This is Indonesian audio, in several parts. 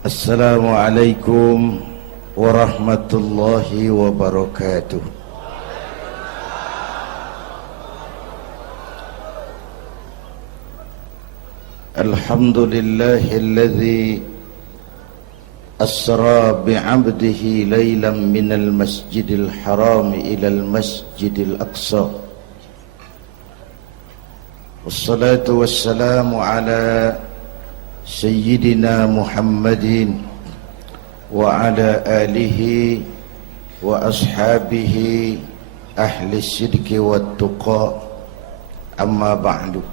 Assalamualaikum warahmatullahi wabarakatuh. Alhamdulillahilladzi asra bi'abdihi laylan minal masjidil haram ilal masjidil aqsa. Wassalatu wassalamu ala Sayyidina Muhammadin wa ala alihi wa ashabihi ahli sidqi wa tuqa, amma ba'du.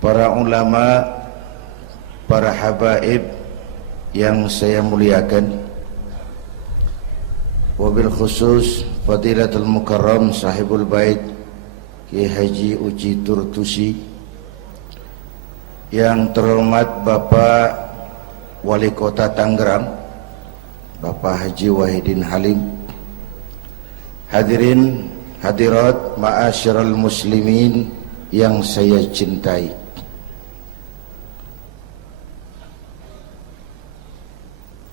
Para ulama, para habaib yang saya muliakan, wabil khusus Fadilatul Mukarram Sahibul Bait Kiai Haji Uci Turtusi, yang terhormat Bapak Wali Kota Tangerang Bapak Haji Wahidin Halim, hadirin hadirat ma'asyiral muslimin yang saya cintai.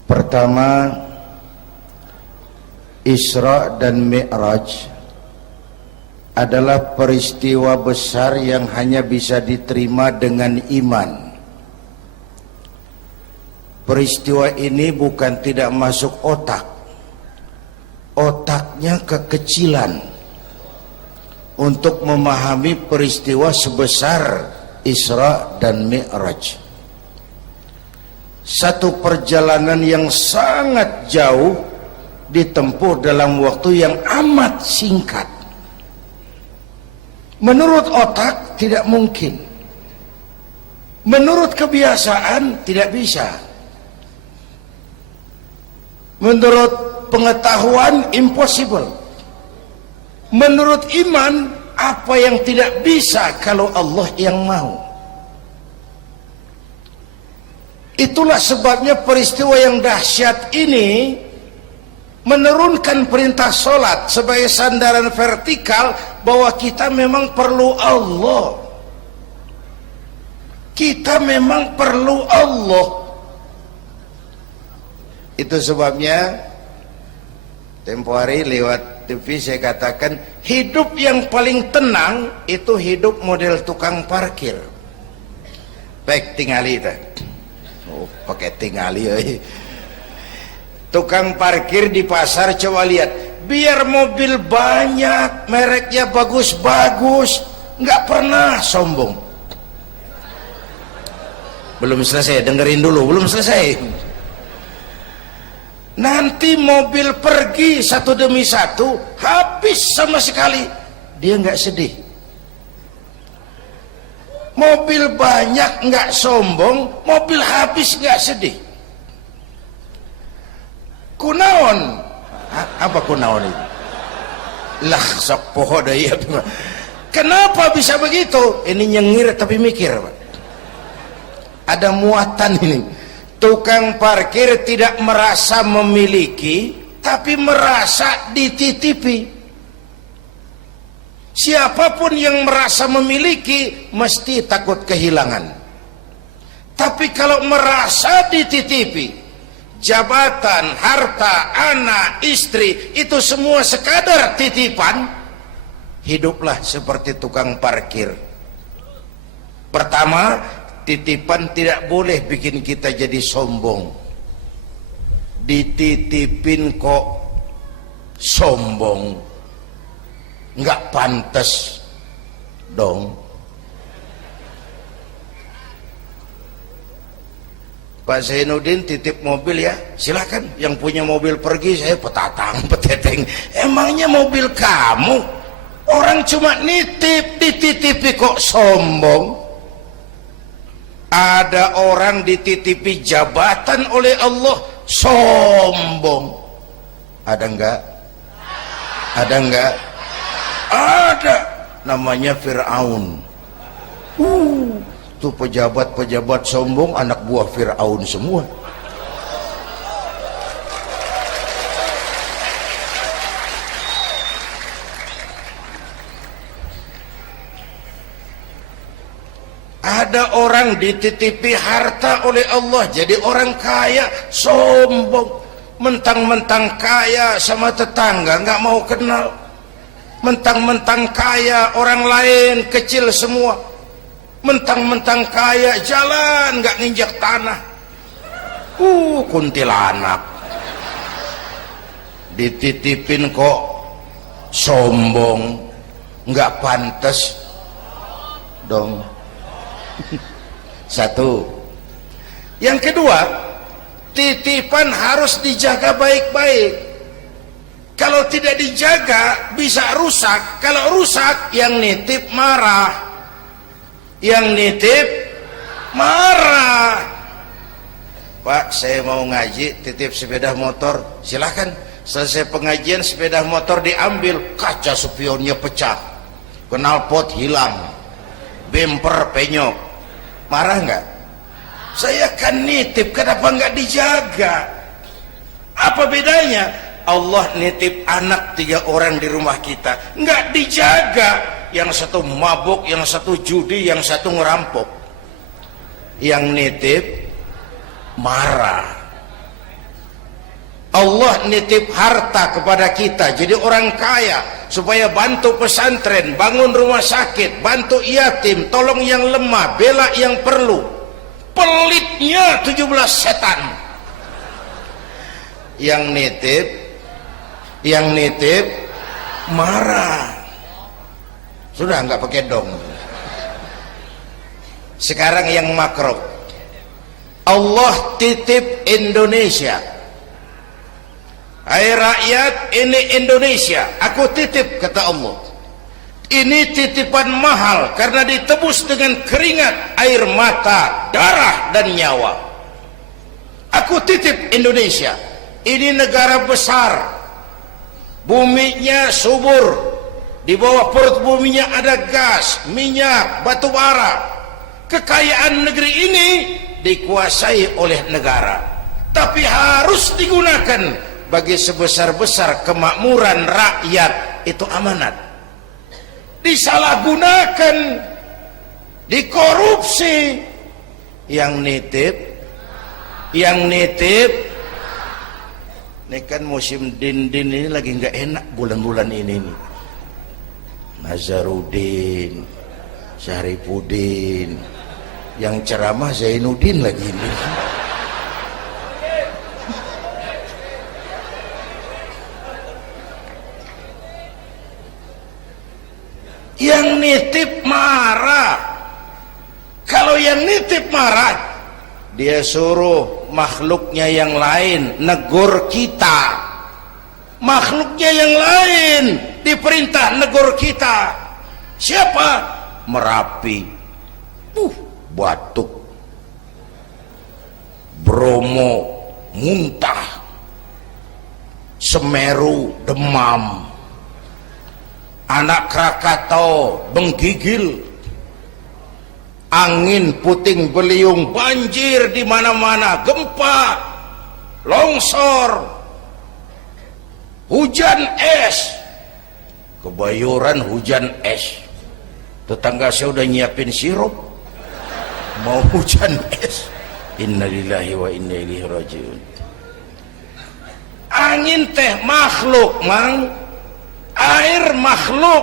Pertama, Isra dan Mi'raj adalah peristiwa besar yang hanya bisa diterima dengan iman. Peristiwa ini bukan tidak masuk otak, otaknya kekecilan untuk memahami peristiwa sebesar Isra dan Mi'raj. Satu perjalanan yang sangat jauh ditempuh dalam waktu yang amat singkat. Menurut otak tidak mungkin, menurut kebiasaan tidak bisa, menurut pengetahuan impossible, menurut iman apa yang tidak bisa kalau Allah yang mau. Itulah sebabnya peristiwa yang dahsyat ini menurunkan perintah solat sebagai sandaran vertikal bahwa kita memang perlu Allah. Kita memang perlu Allah. Itu sebabnya tempo hari lewat TV saya katakan, hidup yang paling tenang itu hidup model tukang parkir. Baik, tingali itu. Oh, pakai tingali euy. Tukang parkir di pasar, coba lihat, biar mobil banyak, mereknya bagus-bagus, nggak pernah sombong. Belum selesai, dengerin dulu, belum selesai. Nanti mobil pergi satu demi satu, habis sama sekali, dia nggak sedih. Mobil banyak nggak sombong, mobil habis nggak sedih. Kunaon? Apa kunaon itu? Lah sok poho deui. Kenapa bisa begitu? Ini nyengir tapi mikir, Pak. Ada muatan ini. Tukang parkir tidak merasa memiliki, tapi merasa dititipi. Siapapun yang merasa memiliki mesti takut kehilangan. Tapi kalau merasa dititipi, jabatan, harta, anak, istri, itu semua sekadar titipan, hiduplah seperti tukang parkir. Pertama, titipan tidak boleh bikin kita jadi sombong. Dititipin kok sombong, nggak pantas dong. Pak Zainuddin titip mobil ya, silakan. Yang punya mobil pergi, saya petatang peteteng. Emangnya mobil kamu? Orang cuma nitip, dititipi kok sombong. Ada orang dititipi jabatan oleh Allah, sombong. Ada enggak? Ada enggak? Ada. Namanya Fir'aun. Tuh pejabat-pejabat sombong anak buah Fir'aun semua. Ada orang dititipi harta oleh Allah jadi orang kaya, sombong, mentang-mentang kaya sama tetangga nggak mau kenal, mentang-mentang kaya orang lain kecil semua, mentang-mentang kaya jalan nggak nginjak tanah. Kuntilanak dititipin kok sombong, nggak pantas dong. Satu. Yang kedua, titipan harus dijaga baik-baik. Kalau tidak dijaga bisa rusak. Kalau rusak, yang nitip marah. Yang nitip marah. Pak, saya mau ngaji, titip sepeda motor. Silahkan. Selesai pengajian, sepeda motor diambil, kaca spionnya pecah, knalpot hilang, bemper penyok. Marah nggak? Saya kan nitip, kenapa nggak dijaga? Apa bedanya? Allah nitip anak 3 orang di rumah kita, nggak dijaga. Yang satu mabuk, yang satu judi, yang satu ngerampok. Yang nitip marah. Allah nitip harta kepada kita jadi orang kaya supaya bantu pesantren, bangun rumah sakit, bantu yatim, tolong yang lemah, bela yang perlu. Pelitnya 17 setan. Yang nitip marah. Sudah nggak pakai dong. Sekarang yang makro. Allah titip Indonesia. Hai rakyat, ini Indonesia, aku titip, kata Allah. Ini titipan mahal karena ditebus dengan keringat, air mata, darah dan nyawa. Aku titip Indonesia. Ini negara besar, buminya subur, di bawah perut buminya ada gas, minyak, batu bara. Kekayaan negeri ini dikuasai oleh negara, tapi harus digunakan bagi sebesar-besar kemakmuran rakyat. Itu amanat. Disalahgunakan, dikorupsi. Yang nitip ini kan musim din-din ini lagi nggak enak bulan-bulan ini nih. Nazarudin, Syarifudin, yang ceramah Zainuddin lagi ini. Yang nitip marah. Kalau yang nitip marah, dia suruh makhluknya yang lain negur kita. Makhluknya yang lain diperintah negur kita. Siapa? Merapi, batuk, Bromo muntah, Semeru demam, Anak Krakatau menggigil, angin puting beliung, banjir di mana-mana, gempa, longsor, hujan es. Kebayoran hujan es. Tetangga saya udah nyiapin sirup, mau hujan es. Innalillahi wa inna ilaihi rajiun. Angin teh makhluk, mang. Air makhluk,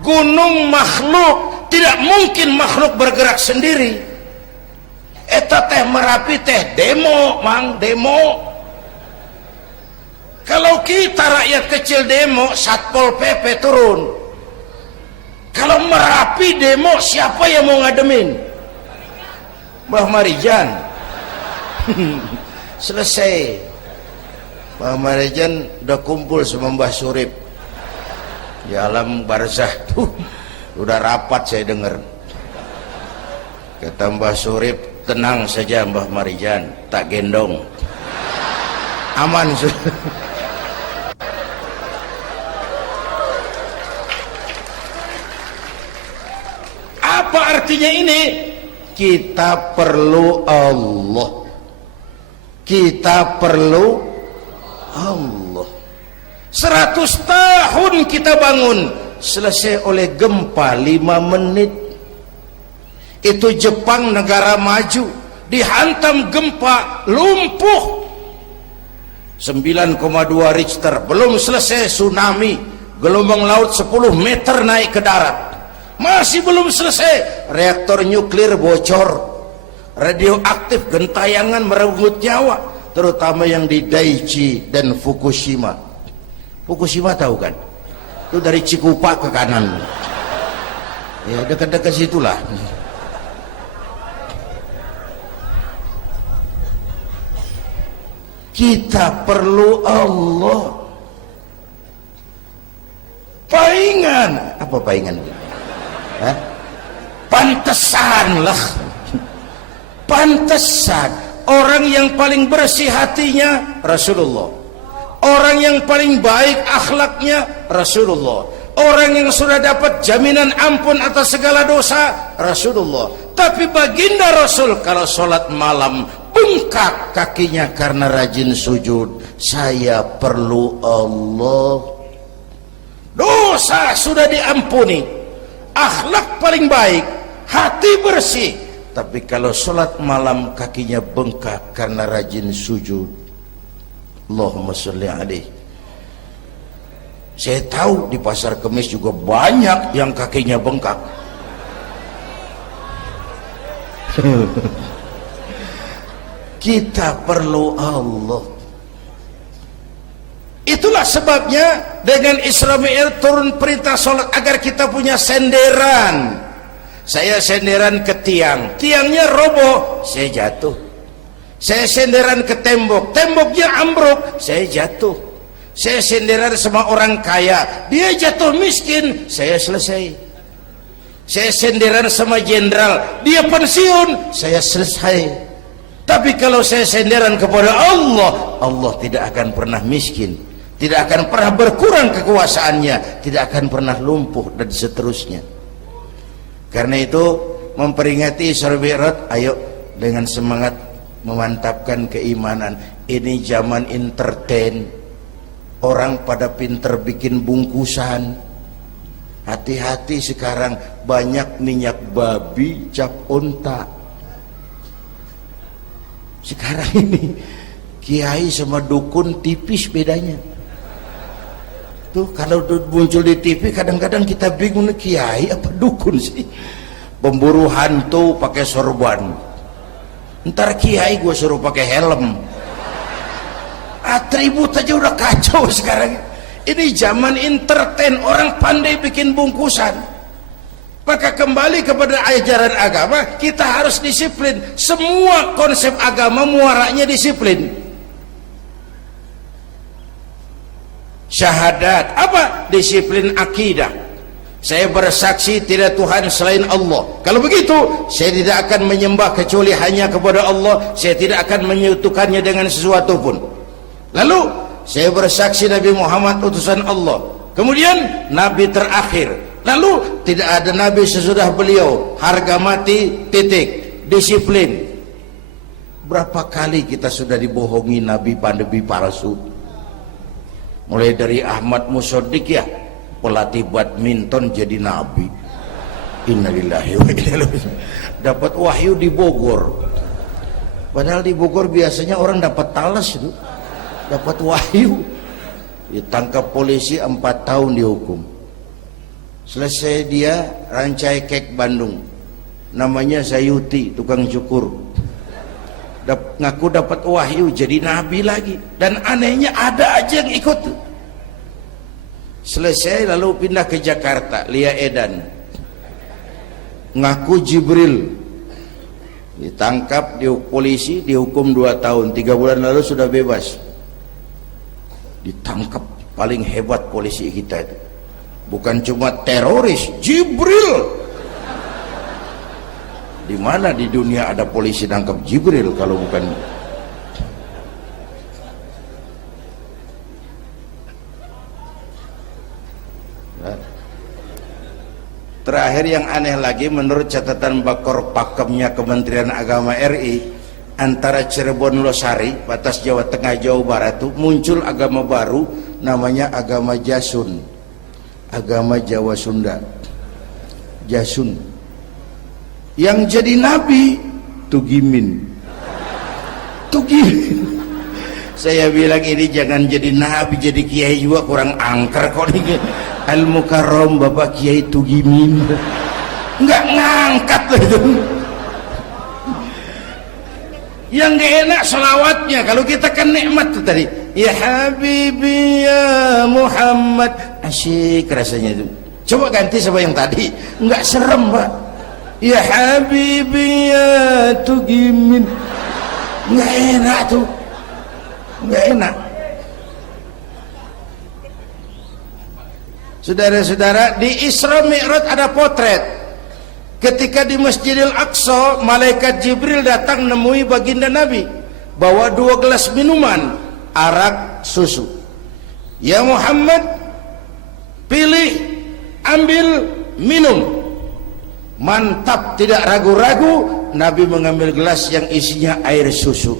gunung makhluk. Tidak mungkin makhluk bergerak sendiri. Eta teh Merapi teh demo, mang, demo. Kalau kita rakyat kecil demo, Satpol PP turun. Kalau Merapi demo, siapa yang mau ngademin? Mbah Marijan. Selesai. Mbah Marijan udah kumpul sama Mbah Surip di alam barzah tuh. Udah rapat saya dengar. Kata Mbah Surip, tenang saja Mbah Marijan, tak gendong. Aman sudah. Apa artinya ini? Kita perlu Allah. Kita perlu Allah. 100 tahun kita bangun, selesai oleh gempa 5 menit. Itu Jepang negara maju, dihantam gempa, lumpuh 9,2 Richter, belum selesai tsunami, gelombang laut 10 meter naik ke darat, masih belum selesai, reaktor nuklir bocor, radioaktif gentayangan merenggut nyawa, terutama yang di Daiichi dan Fukushima. Fukushima tahu kan? Itu dari Cikupa ke kanan, ya dekat-dekat situlah. Kita perlu Allah. Paingan, apa paingan? Hah? Pantesan lah. Pantesan orang yang paling bersih hatinya Rasulullah. Orang yang paling baik akhlaknya Rasulullah. Orang yang sudah dapat jaminan ampun atas segala dosa Rasulullah. Tapi baginda Rasul kalau sholat malam bengkak kakinya karena rajin sujud. Saya perlu Allah. Dosa sudah diampuni, akhlak paling baik, hati bersih, tapi kalau sholat malam kakinya bengkak karena rajin sujud. Allahumma sholli alaihi. Saya tahu di pasar Kemis juga banyak yang kakinya bengkak. Kita perlu Allah. Itulah sebabnya dengan Isra Mi'raj turun perintah sholat agar kita punya senderan. Saya senderan ke tiang, tiangnya roboh, saya jatuh. Saya senderan ke tembok, temboknya ambruk, saya jatuh. Saya senderan sama orang kaya, dia jatuh miskin, saya selesai. Saya senderan sama jenderal, dia pensiun, saya selesai. Tapi kalau saya senderan kepada Allah, Allah tidak akan pernah miskin, tidak akan pernah berkurang kekuasaannya, tidak akan pernah lumpuh, dan seterusnya. Karena itu memperingati Isra Mi'raj, ayo dengan semangat memantapkan keimanan. Ini zaman entertain, orang pada pinter bikin bungkusan. Hati-hati sekarang banyak minyak babi cap unta. Sekarang ini kiai sama dukun tipis bedanya. Tuh kalau muncul di TV kadang-kadang kita bingung, kiai apa dukun sih? Pemburu hantu pakai sorban, ntar kiai gue suruh pakai helm. Atribut aja udah kacau sekarang. Ini zaman entertain, orang pandai bikin bungkusan. Maka kembali kepada ajaran agama, kita harus disiplin. Semua konsep agama muaranya disiplin. Syahadat apa? Disiplin akidah. Saya bersaksi tidak Tuhan selain Allah. Kalau begitu, saya tidak akan menyembah kecuali hanya kepada Allah. Saya tidak akan menyekutukannya dengan sesuatu pun. Lalu saya bersaksi Nabi Muhammad utusan Allah. Kemudian Nabi terakhir. Lalu tidak ada Nabi sesudah beliau. Harga mati, titik. Disiplin. Berapa kali kita sudah dibohongi Nabi pandemi palsu? Mulai dari Ahmad Musodik, ya, pelatih badminton jadi Nabi. Innalillahi wa inna ilaihi raji'un. Dapat wahyu di Bogor. Padahal di Bogor biasanya orang dapat talas itu. Dapat wahyu. Ditangkap polisi 4 tahun dihukum. Selesai dia rancai kek Bandung. Namanya Sayuti, tukang cukur. Ngaku dapat wahyu jadi nabi lagi, dan anehnya ada aja yang ikut. Selesai lalu pindah ke Jakarta, Lia Edan ngaku Jibril, ditangkap di polisi, dihukum 2 tahun, 3 bulan lalu sudah bebas. Ditangkap, paling hebat polisi kita itu bukan cuma teroris, Jibril. Di mana di dunia ada polisi nangkap Jibril kalau bukan? Terakhir yang aneh lagi, menurut catatan Bakor Pakemnya Kementerian Agama RI, antara Cirebon Losari, batas Jawa Tengah Jawa Barat itu muncul agama baru namanya agama Jasun, agama Jawa Sunda, Jasun. Yang jadi nabi Tugimin. Saya bilang ini jangan jadi nabi, jadi kiai juga kurang angker kok nih. Al Mukarram Bapak Kiai Tugimin. Enggak ngangkat loh itu. Yang gak enak selawatnya. Kalau kita kan nikmat tuh tadi, ya Habibi ya Muhammad, asyik rasanya itu. Coba ganti sama yang tadi, enggak serem Pak. Ya Habibi ya Tugimin, enggak enak tuh, enggak enak. Saudara-saudara, di Isra Mi'raj ada potret. Ketika di Masjidil Aqsa, malaikat Jibril datang nemui baginda Nabi, bawa 2 gelas minuman, arak, susu. Ya Muhammad, pilih, ambil, minum. Mantap, tidak ragu-ragu, Nabi mengambil gelas yang isinya air susu.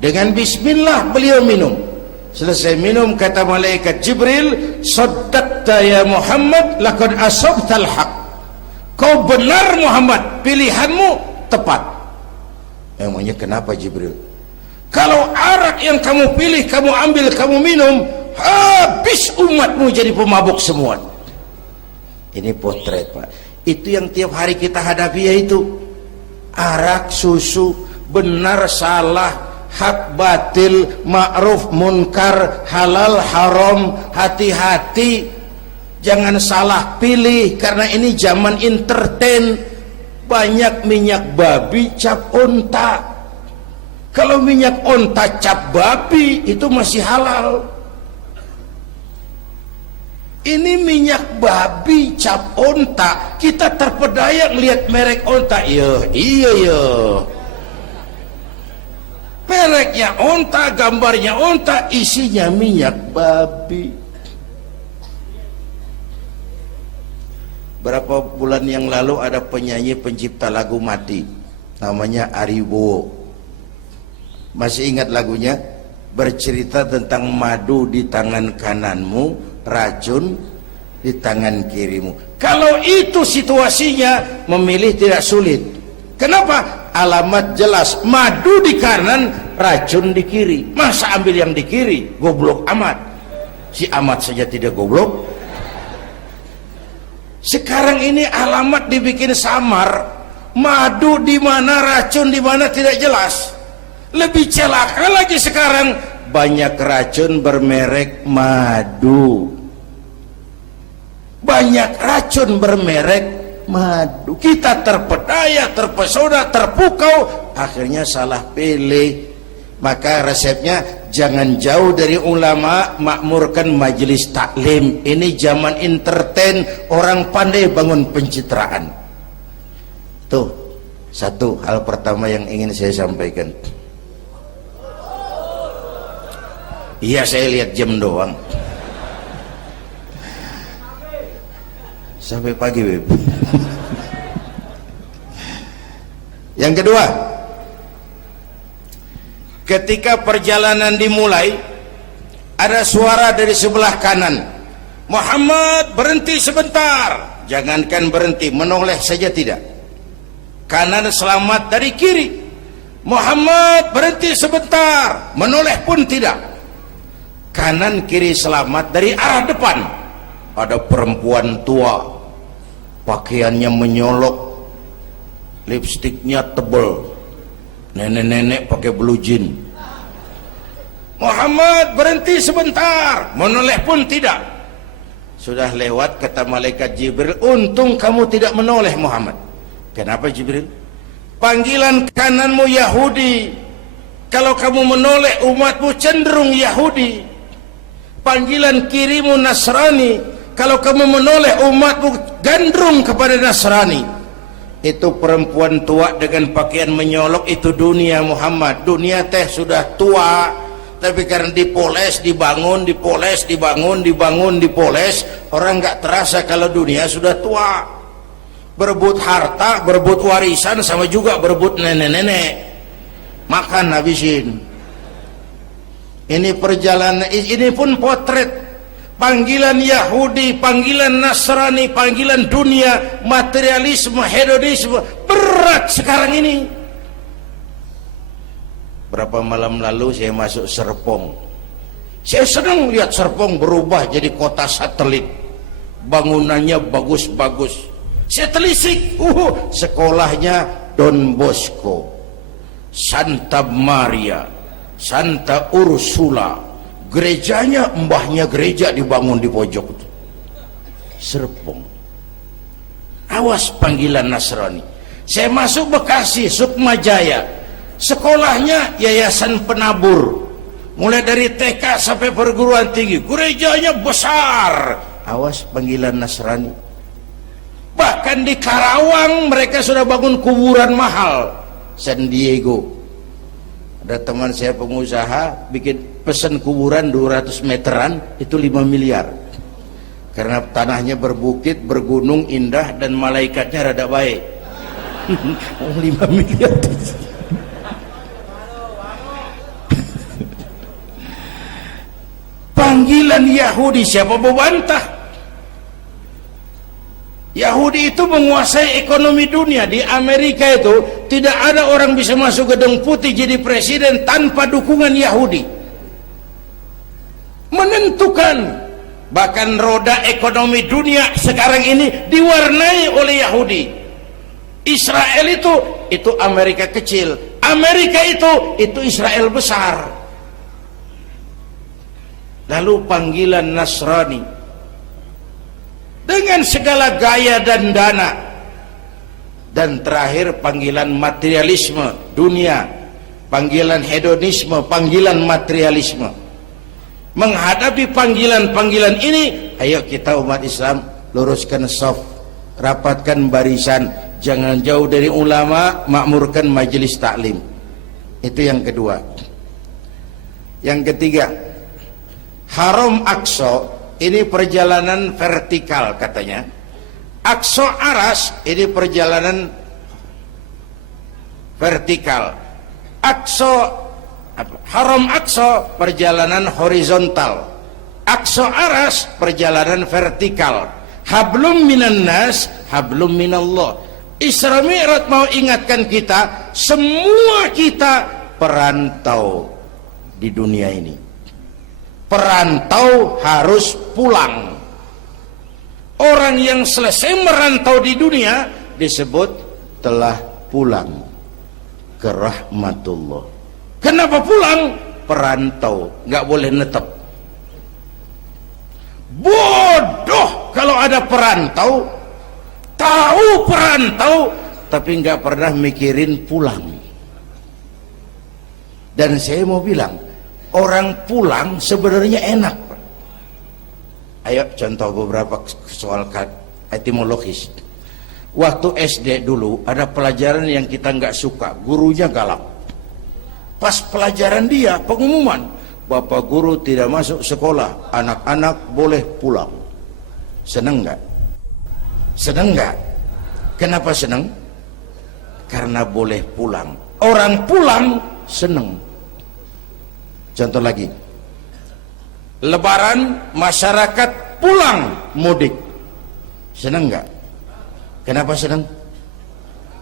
Dengan bismillah beliau minum. Selesai minum, kata malaikat Jibril, saddaqta ya Muhammad, laqad asabtal haq. Kau benar Muhammad, pilihanmu tepat. Emangnya kenapa Jibril? Kalau arak yang kamu pilih, kamu ambil, kamu minum, habis umatmu jadi pemabuk semua. Ini potret Pak. Itu yang tiap hari kita hadapi, yaitu arak, susu, benar, salah, hak, batil, ma'ruf, munkar, halal, haram. Hati-hati, jangan salah pilih, karena ini zaman entertain. Banyak minyak babi cap onta. Kalau minyak onta cap babi itu masih halal. Ini minyak babi cap onta, kita terpedaya lihat merek onta. Iya. Mereknya onta, gambarnya onta, isinya minyak babi. Berapa bulan yang lalu ada penyanyi pencipta lagu mati, namanya Ari Bowo. Masih ingat lagunya? Bercerita tentang madu di tangan kananmu, racun di tangan kirimu. Kalau itu situasinya, memilih tidak sulit. Kenapa? Alamat jelas, madu di kanan, racun di kiri. Masa ambil yang di kiri? Goblok amat. Si amat saja tidak goblok. Sekarang ini alamat dibikin samar, madu di mana, racun di mana tidak jelas. Lebih celaka lagi sekarang, banyak racun bermerek madu. Banyak racun bermerek madu. Kita terpedaya, terpesona, terpukau, akhirnya salah pilih. Maka resepnya, jangan jauh dari ulama, makmurkan majelis taklim. Ini zaman entertain, orang pandai bangun pencitraan. Tuh, satu hal pertama yang ingin saya sampaikan. Iya, saya lihat jam doang. Sampai pagi, Beb. Yang kedua, ketika perjalanan dimulai, ada suara dari sebelah kanan, Muhammad berhenti sebentar. Jangankan berhenti, menoleh saja tidak. Kanan selamat dari kiri, Muhammad berhenti sebentar, menoleh pun tidak. Kanan kiri selamat dari arah depan. Ada perempuan tua, pakaiannya menyolok, lipstiknya tebal, nenek-nenek pakai blue jean. Muhammad berhenti sebentar, menoleh pun tidak. Sudah lewat, kata malaikat Jibril, untung kamu tidak menoleh Muhammad. Kenapa Jibril? Panggilan kananmu Yahudi, kalau kamu menoleh umatmu cenderung Yahudi. Panggilan kirimu Nasrani, kalau kamu menoleh umatmu gandrung kepada Nasrani. Itu perempuan tua dengan pakaian menyolok, itu dunia Muhammad. Dunia teh sudah tua, tapi karena dipoles, dibangun, dipoles, dibangun, dibangun, dipoles, orang nggak terasa kalau dunia sudah tua. Berebut harta, berebut warisan, sama juga berebut nenek-nenek. Makan habisin. Ini perjalanan, ini pun potret. panggilan Yahudi, panggilan Nasrani, panggilan dunia, materialisme, hedonisme, berat sekarang ini. Berapa malam lalu saya masuk Serpong. Saya senang lihat Serpong berubah jadi kota satelit. Bangunannya bagus-bagus. Saya telisik, sekolahnya Don Bosco, Santa Maria, Santa Ursula. Gerejanya, mbahnya gereja dibangun di pojok itu. Serpong. Awas panggilan Nasrani. Saya masuk Bekasi, Sukmajaya. Sekolahnya Yayasan Penabur. Mulai dari TK sampai perguruan tinggi. Gerejanya besar. Awas panggilan Nasrani. Bahkan di Karawang mereka sudah bangun kuburan mahal. San Diego. Ada teman saya pengusaha bikin pesan kuburan 200 meteran itu 5 miliar. Karena tanahnya berbukit, bergunung, indah dan malaikatnya rada baik. 5 miliar. Panggilan Yahudi, siapa membantah? Yahudi itu menguasai ekonomi dunia. Di Amerika itu tidak ada orang bisa masuk gedung putih jadi presiden tanpa dukungan Yahudi. Menentukan. Bahkan roda ekonomi dunia sekarang ini diwarnai oleh Yahudi. Israel itu Amerika kecil. Amerika itu Israel besar. Lalu panggilan Nasrani dengan segala gaya dan dana, dan terakhir panggilan materialisme dunia, panggilan hedonisme, panggilan materialisme. Menghadapi panggilan-panggilan ini, ayo kita umat Islam luruskan saf, rapatkan barisan, jangan jauh dari ulama, makmurkan majelis taklim. Itu yang kedua. Yang ketiga, Haram Aqsa ini perjalanan vertikal katanya. Aqsa Aras ini perjalanan vertikal. Haram Aqsa perjalanan horizontal. Aqsa Aras perjalanan vertikal. Hablum minan nas, hablum minallah. Isra Mi'raj mau ingatkan kita, semua kita perantau di dunia ini. Perantau harus pulang. Orang yang selesai merantau di dunia disebut telah pulang ke rahmatullah. Kenapa pulang? Perantau, nggak boleh netep. Bodoh kalau ada perantau, tahu perantau tapi nggak pernah mikirin pulang. Dan saya mau bilang, orang pulang sebenarnya enak. Ayo contoh beberapa soal etimologis. Waktu SD dulu ada pelajaran yang kita nggak suka, gurunya galak. Pas pelajaran dia pengumuman, Bapak guru tidak masuk sekolah, anak-anak boleh pulang. Seneng nggak? Seneng nggak? Kenapa seneng? Karena boleh pulang. Orang pulang seneng. Contoh lagi, Lebaran masyarakat pulang mudik, senang nggak? Kenapa senang?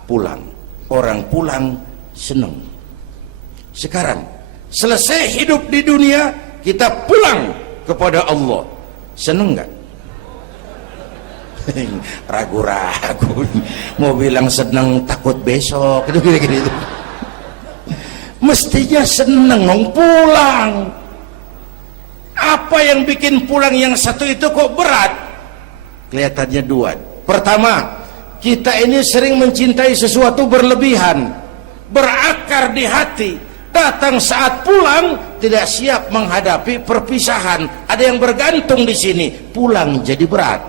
Pulang. Orang pulang senang. Sekarang selesai hidup di dunia, kita pulang kepada Allah, senang nggak? Ragu-ragu, mau bilang senang takut besok, gitu. Mestinya seneng pulang. Apa yang bikin pulang yang satu itu kok berat? Kelihatannya dua. Pertama, kita ini sering mencintai sesuatu berlebihan, berakar di hati. Datang saat pulang tidak siap menghadapi perpisahan. Ada yang bergantung di sini, pulang jadi berat.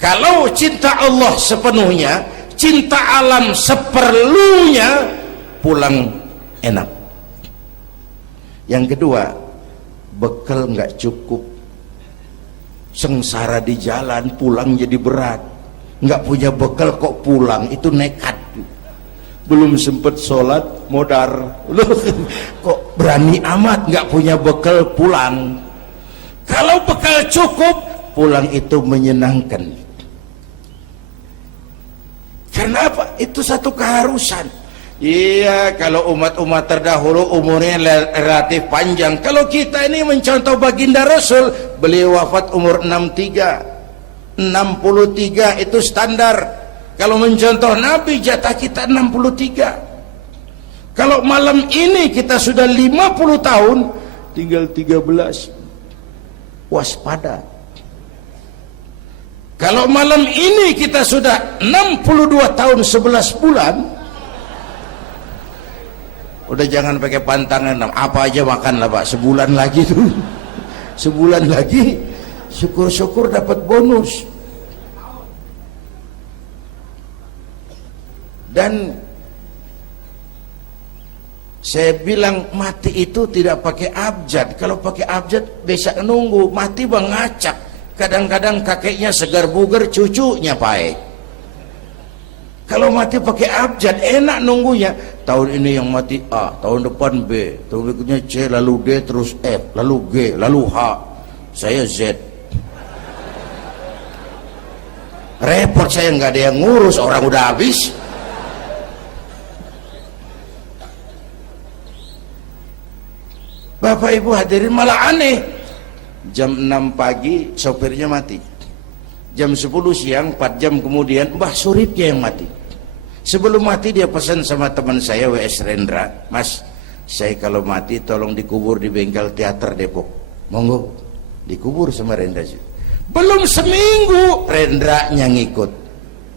Kalau cinta Allah sepenuhnya, cinta alam seperlunya, pulang enak. Yang kedua, bekal nggak cukup, sengsara di jalan, pulang jadi berat. Nggak punya bekal kok pulang, itu nekat. Belum sempet sholat modar, kok berani amat nggak punya bekal pulang. Kalau bekal cukup, pulang itu menyenangkan. Karena apa? Itu satu keharusan. Iya, kalau umat-umat terdahulu umurnya relatif panjang. Kalau kita ini mencontoh baginda Rasul, beliau wafat umur 63 itu standar. Kalau mencontoh Nabi, jatah kita 63. Kalau malam ini kita sudah 50 tahun, tinggal 13. Waspada. Kalau malam ini kita sudah 62 tahun 11 bulan, udah jangan pakai pantangan, apa aja makanlah Pak, sebulan lagi tuh. Sebulan lagi, syukur-syukur dapat bonus. Dan saya bilang mati itu tidak pakai abjad. Kalau pakai abjad bisa nunggu, mati bang ngacak. Kadang-kadang kakeknya segar bugar, cucunya baik. Kalau mati pakai abjad enak nunggunya. Tahun ini yang mati A, tahun depan B, tahun berikutnya C, lalu D, terus F, lalu G, lalu H. Saya Z. Repot saya, nggak ada yang ngurus, orang udah habis. Bapak Ibu hadirin, malah aneh. Jam 6 pagi sopirnya mati. Jam 10 siang, 4 jam kemudian Mbah Suripnya yang mati. Sebelum mati dia pesan sama teman saya W.S. Rendra, Mas, saya kalau mati tolong dikubur di bengkel teater Depok. Monggo, dikubur sama Rendra. Belum seminggu Rendranya ngikut,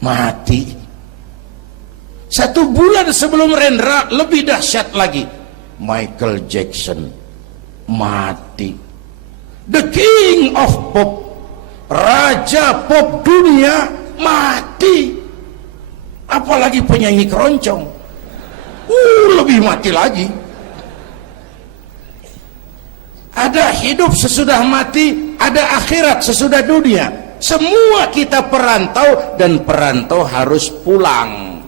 mati. 1 bulan sebelum Rendra, lebih dahsyat lagi, Michael Jackson mati. The King of Pop, raja pop dunia, mati. Apalagi penyanyi keroncong, lebih mati lagi. Ada hidup sesudah mati, ada akhirat sesudah dunia. Semua kita perantau, dan perantau harus pulang.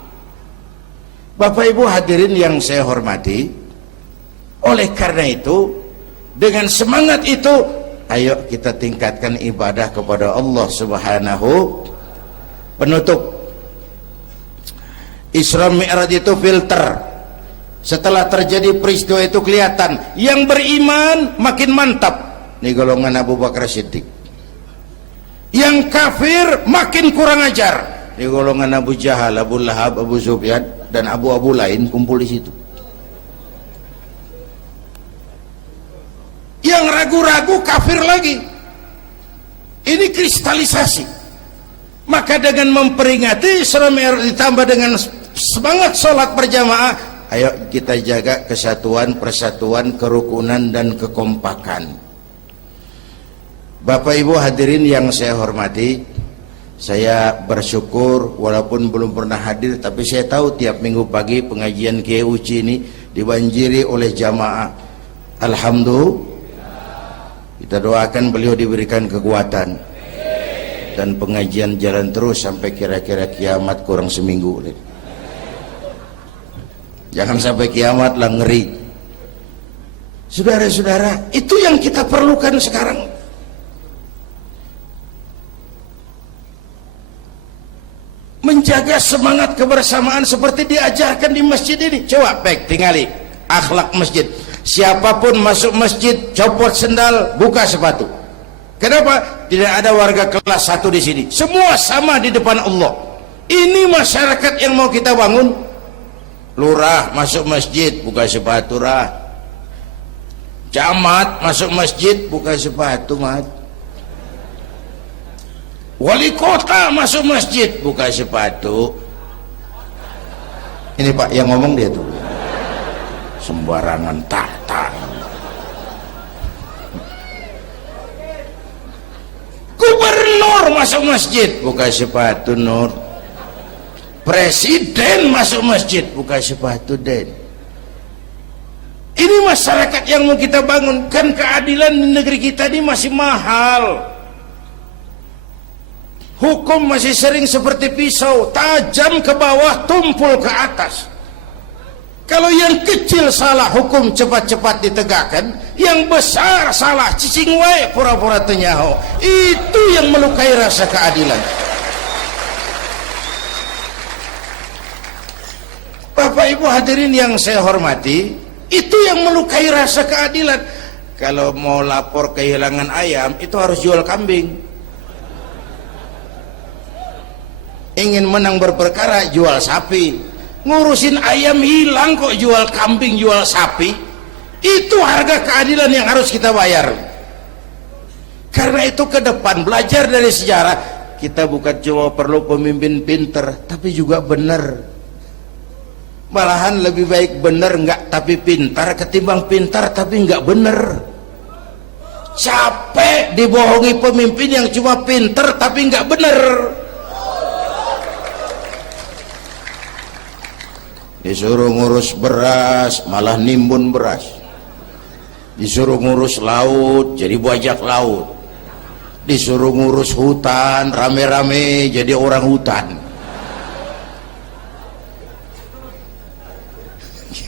Bapak Ibu hadirin yang saya hormati, oleh karena itu, dengan semangat itu, ayo kita tingkatkan ibadah kepada Allah Subhanahu. Penutup, Isra Mi'raj itu filter. Setelah terjadi peristiwa itu kelihatan, yang beriman makin mantap, ini golongan Abu Bakar Siddiq. Yang kafir makin kurang ajar, ini golongan Abu Jahal, Abu Lahab, Abu Sufyan, dan abu-abu lain kumpul di situ. Yang ragu-ragu kafir lagi. Ini kristalisasi. Maka dengan memperingati Isra Mi'raj ditambah dengan semangat sholat berjamaah, ayo kita jaga kesatuan, persatuan, kerukunan, dan kekompakan. Bapak Ibu hadirin yang saya hormati, saya bersyukur walaupun belum pernah hadir, tapi saya tahu tiap minggu pagi pengajian Kiai Uci ini dibanjiri oleh jamaah. Alhamdulillah, kita doakan beliau diberikan kekuatan dan pengajian jalan terus sampai kira-kira kiamat, kurang seminggu. Jangan sampai kiamat lah, ngeri. Saudara-saudara, itu yang kita perlukan sekarang. Menjaga semangat kebersamaan seperti diajarkan di masjid ini. Coba baik tingali akhlak masjid. Siapapun masuk masjid, copot sendal, buka sepatu. Kenapa? Tidak ada warga kelas 1 di sini. Semua sama di depan Allah. Ini masyarakat yang mau kita bangun. Lurah masuk masjid, buka sepatu, rah. Camat masuk masjid, buka sepatu, mat. Wali kota masuk masjid, buka sepatu. Ini Pak yang ngomong dia tuh. Sembarangan tata. Gubernur masuk masjid, buka sepatu, Nur. Presiden masuk masjid, buka sepatu, Den. Ini masyarakat yang mau kita bangun. Kan keadilan di negeri kita ini masih mahal. Hukum masih sering seperti pisau, tajam ke bawah, tumpul ke atas. Kalau yang kecil salah hukum cepat-cepat ditegakkan, yang besar salah cicing wae pura-pura tenyaho. Itu yang melukai rasa keadilan. Bapak Ibu hadirin yang saya hormati, itu yang melukai rasa keadilan. Kalau mau lapor kehilangan ayam, itu harus jual kambing. Ingin menang berperkara, jual sapi. Ngurusin ayam hilang kok jual kambing, jual sapi. Itu harga keadilan yang harus kita bayar. Karena itu ke depan belajar dari sejarah, kita bukan cuma perlu pemimpin pinter, tapi juga benar. Malahan lebih baik benar enggak tapi pintar ketimbang pintar tapi enggak benar. Capek dibohongi pemimpin yang cuma pinter tapi enggak benar. Disuruh ngurus beras malah nimbun beras, disuruh ngurus laut jadi bajak laut, disuruh ngurus hutan rame-rame jadi orang hutan.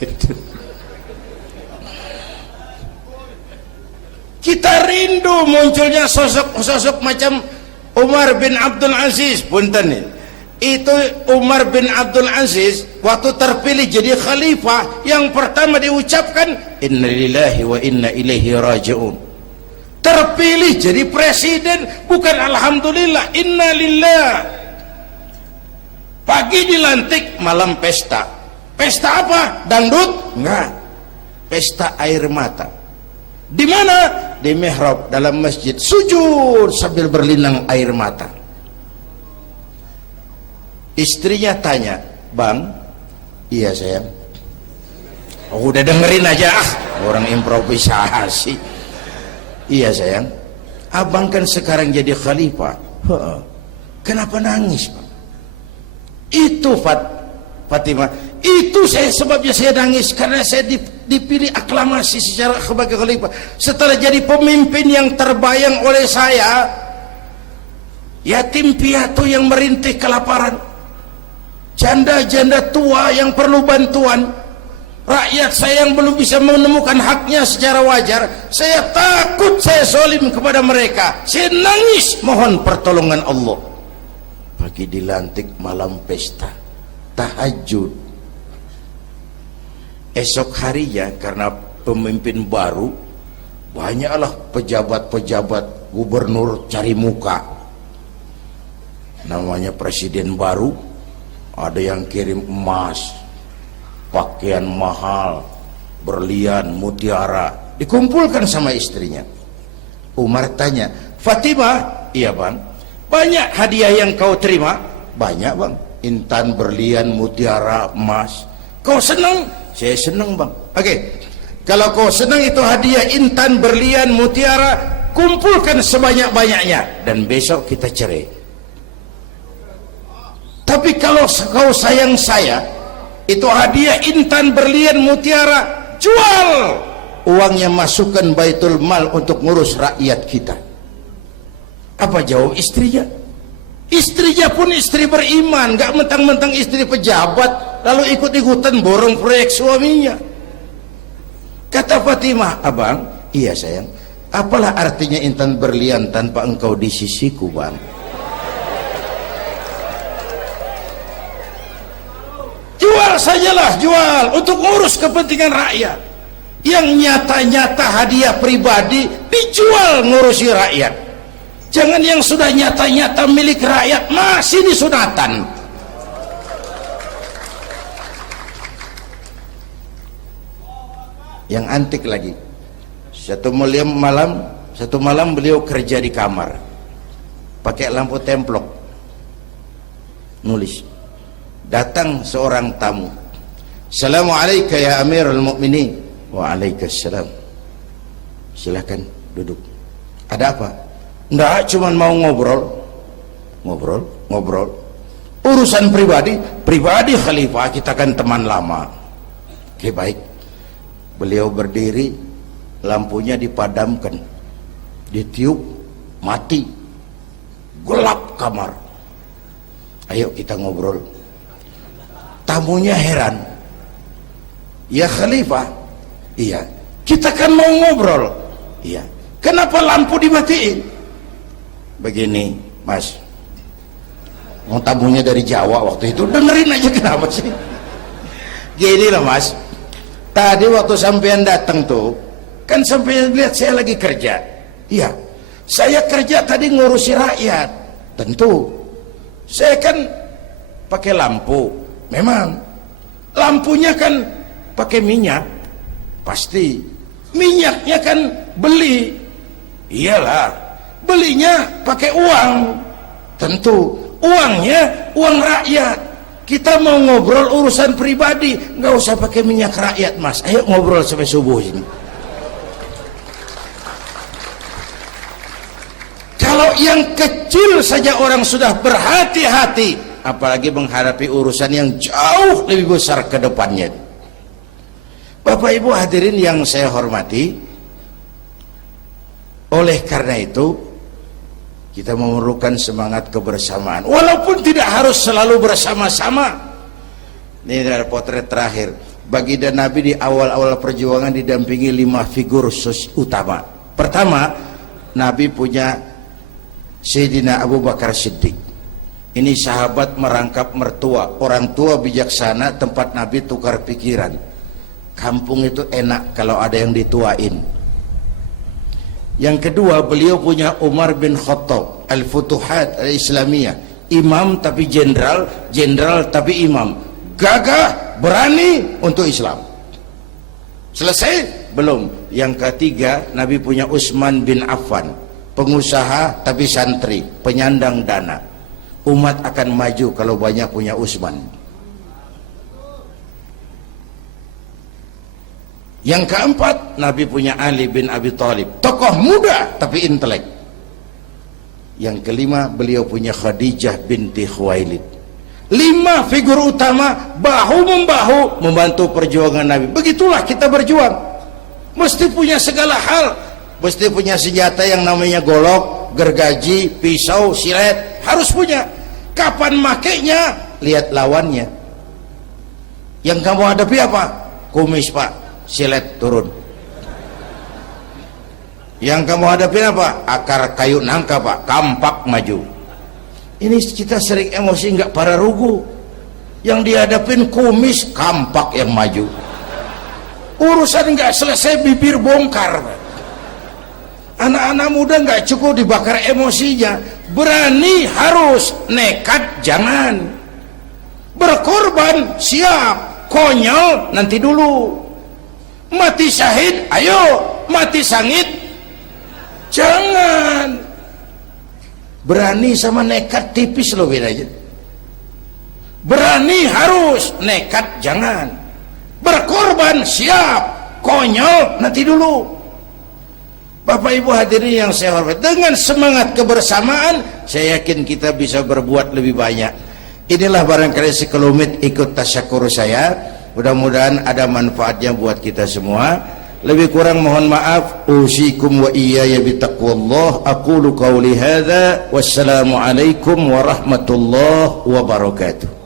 Gitu. Kita rindu munculnya sosok-sosok macam Umar bin Abdul Aziz. Punten nih, itu Umar bin Abdul Aziz waktu terpilih jadi khalifah, yang pertama diucapkan inna lillahi wa inna ilaihi raji'un. Terpilih jadi presiden bukan alhamdulillah, inna lillah. Pagi dilantik, malam pesta. Pesta apa? Dangdut? Enggak. Pesta air mata. Di mana? Di mihrab dalam masjid, sujud sambil berlinang air mata. Istrinya tanya, "Bang?" "Iya sayang." "Oh, udah dengerin aja, orang improvisasi." "Iya sayang, abang kan sekarang jadi khalifah." "Kenapa nangis, Bang?" "Itu Fatimah, itu sebabnya saya nangis karena saya dipilih aklamasi secara sebagai khalifah. Setelah jadi pemimpin yang terbayang oleh saya, yatim piatu yang merintih kelaparan, janda-janda tua yang perlu bantuan, rakyat saya yang belum bisa menemukan haknya secara wajar, saya takut saya zalim kepada mereka. Saya nangis mohon pertolongan Allah." Pagi dilantik, malam pesta, tahajud. Esok harinya karena pemimpin baru, banyaklah pejabat-pejabat gubernur cari muka. Namanya presiden baru, ada yang kirim emas, pakaian mahal, berlian, mutiara, dikumpulkan sama istrinya. Umar tanya, "Fatimah?" "Iya Bang." "Banyak hadiah yang kau terima?" "Banyak Bang, intan, berlian, mutiara, emas." "Kau senang?" "Saya senang Bang." "Oke, kalau kau senang itu hadiah intan, berlian, mutiara, kumpulkan sebanyak-banyaknya dan besok kita cerai. Tapi kalau kau sayang saya, itu hadiah intan, berlian, mutiara, jual, uangnya masukkan baitul mal untuk ngurus rakyat kita." Apa jawab istrinya? Istrinya pun istri beriman, gak mentang-mentang istri pejabat lalu ikut-ikutan borong proyek suaminya. Kata Fatimah, "Abang?" "Iya sayang." "Apalah artinya intan berlian tanpa engkau di sisiku Bang?" Jual sajalah, jual untuk urus kepentingan rakyat. Yang nyata-nyata hadiah pribadi dijual ngurusi rakyat. Jangan yang sudah nyata-nyata milik rakyat masih disunatan. Yang antik lagi, satu malam beliau kerja di kamar, pakai lampu templok, nulis. Datang seorang tamu, "Assalamualaikum ya Amirul Mukminin." "Waalaikumsalam." "Silakan duduk." "Ada apa?" "Enggak, cuman mau ngobrol." Ngobrol. "Urusan pribadi khalifah, kita kan teman lama." "Oke, baik." Beliau berdiri, lampunya dipadamkan, ditiup, mati, gelap kamar. "Ayo kita ngobrol." Tamunya heran, Ya khalifah, iya, kita kan mau ngobrol, iya, kenapa lampu dimatiin? Begini mas, mau tamunya dari Jawa waktu itu, dengerin aja kenapa sih? Gini lah mas, tadi waktu sampean datang tuh, kan sampean lihat saya lagi kerja, iya, saya kerja tadi ngurusi rakyat, tentu, saya kan pakai lampu, memang, lampunya kan pakai minyak, pasti, minyaknya kan beli, iyalah, belinya pakai uang, tentu, uangnya uang rakyat. Kita mau ngobrol urusan pribadi, nggak usah pakai minyak rakyat mas, ayo ngobrol sampai subuh ini. Kalau yang kecil saja orang sudah berhati-hati, apalagi menghadapi urusan yang jauh lebih besar ke depannya. Bapak Ibu hadirin yang saya hormati, oleh karena itu kita memerlukan semangat kebersamaan, walaupun tidak harus selalu bersama-sama. Ini adalah potret terakhir. Baginda Nabi di awal-awal perjuangan didampingi 5 figur utama. Pertama, Nabi punya Sayyidina Abu Bakar Siddiq. Ini sahabat merangkap mertua, orang tua bijaksana, tempat Nabi tukar pikiran. Kampung itu enak kalau ada yang dituain. Yang kedua, beliau punya Umar bin Khattab, Al-Futuhat Al-Islamiyah, imam tapi jenderal, jenderal tapi imam, gagah, berani untuk Islam. Selesai? Belum. Yang ketiga, Nabi punya Utsman bin Affan, pengusaha tapi santri, penyandang dana. Umat akan maju kalau banyak punya Utsman. Yang keempat, Nabi punya Ali bin Abi Thalib, tokoh muda tapi intelek. Yang kelima, beliau punya Khadijah binti Khuwailid. 5 figur utama bahu-membahu membantu perjuangan Nabi. Begitulah kita berjuang, mesti punya segala hal, mesti punya senjata yang namanya golok, gergaji, pisau, silet, harus punya. Kapan makainya? Lihat lawannya. Yang kamu hadapi apa? Kumis pak, silet turun. Yang kamu hadapi apa? Akar kayu nangka pak, kampak maju. Ini kita sering emosi nggak para rugu. Yang dihadapin kumis, kampak yang maju. Urusan nggak selesai bibir bongkar. Anak-anak muda nggak cukup dibakar emosinya, berani harus, nekat jangan. Berkorban siap, konyol nanti dulu. Mati syahid, ayo. Mati sangit, jangan. Berani sama nekat tipis loh bedanya. Berani harus, nekat jangan. Berkorban siap, konyol nanti dulu. Bapak Ibu hadirin yang saya hormati, dengan semangat kebersamaan saya yakin kita bisa berbuat lebih banyak. Inilah barangkali sekelumit ikut tasyakur saya. Mudah-mudahan ada manfaatnya buat kita semua. Lebih kurang mohon maaf. Usikum wa iyaya bitaqwallah. Aqulu qawli hadza wassalamu alaikum warahmatullahi wabarakatuh.